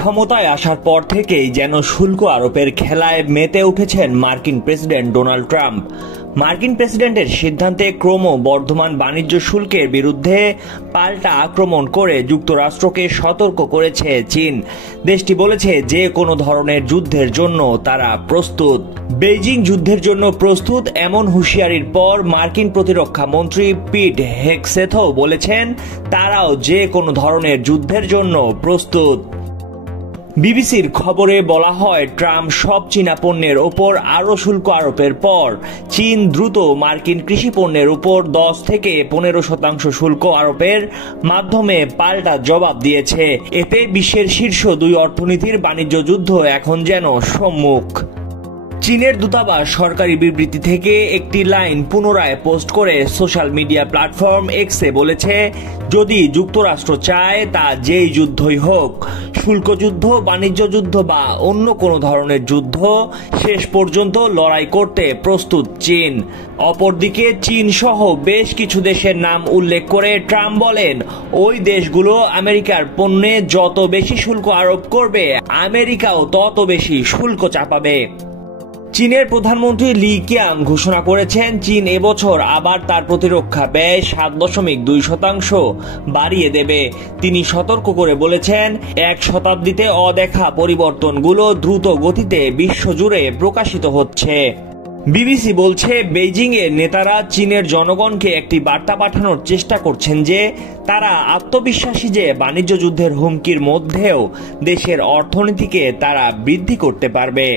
ক্ষমতায় আসার পর থেকেই যেন শুল্ক আরোপের খেলায় মেতে উঠেছেন মার্কিন প্রেসিডেন্ট ডোনাল্ড ট্রাম্প। মার্কিন প্রেসিডেন্টের সিদ্ধান্তে ক্রমবর্ধমান বাণিজ্য শুল্কের বিরুদ্ধে পাল্টা আক্রমণ করে যুক্তরাষ্ট্রকে সতর্ক করেছে চীন। দেশটি বলেছে যে কোনো ধরনের যুদ্ধের জন্য তারা প্রস্তুত। বেইজিং যুদ্ধের জন্য প্রস্তুত এমন হুঁশিয়ারির পর মার্কিন প্রতিরক্ষা মন্ত্রী পিট হেগসেথও বলেছেন তারাও যে কোনো ধরনের যুদ্ধের জন্য প্রস্তুত। বিবিসির খবরে বলা হয়, ট্রাম্প সব চীনা পণ্যের ওপর আরও শুল্ক আরোপের পর চীন দ্রুত মার্কিন কৃষি পণ্যের উপর 10 থেকে 15% শুল্ক আরোপের মাধ্যমে পাল্টা জবাব দিয়েছে। এতে বিশ্বের শীর্ষ দুই অর্থনীতির বাণিজ্য যুদ্ধ এখন যেন সম্মুখ। চীনের দূতাবাস সরকারি বিবৃতি থেকে একটি লাইন পুনরায় পোস্ট করে সোশ্যাল মিডিয়া প্ল্যাটফর্ম এক্সে বলেছে, যদি যুক্তরাষ্ট্র চায় তা যেই যুদ্ধই হোক, শুল্ক যুদ্ধ, বাণিজ্য যুদ্ধ বা অন্য কোনো ধরনের যুদ্ধ, শেষ পর্যন্ত লড়াই করতে প্রস্তুত চীন। অপরদিকে চীন সহ বেশ কিছু দেশের নাম উল্লেখ করে ট্রাম্প বলেন, ওই দেশগুলো আমেরিকার পণ্যে যত বেশি শুল্ক আরোপ করবে, আমেরিকাও তত বেশি শুল্ক চাপাবে। চীনের প্রধানমন্ত্রী লি কিয়াং ঘোষণা করেছেন, চীন এবছর আবার তার প্রতিরক্ষা ব্যয় 7.2% বাড়িয়ে দেবে। তিনি সতর্ক করে বলেছেন, এক শতাব্দীতে অদেখা পরিবর্তনগুলো দ্রুত গতিতে বিশ্বজুড়ে প্রকাশিত হচ্ছে। বিবিসি বলছে, বেইজিং এর নেতারা চীনের জনগণকে একটি বার্তা পাঠানোর চেষ্টা করছেন যে তারা আত্মবিশ্বাসী যে বাণিজ্য যুদ্ধের হুমকির মধ্যেও দেশের অর্থনীতিকে তারা বৃদ্ধি করতে পারবে।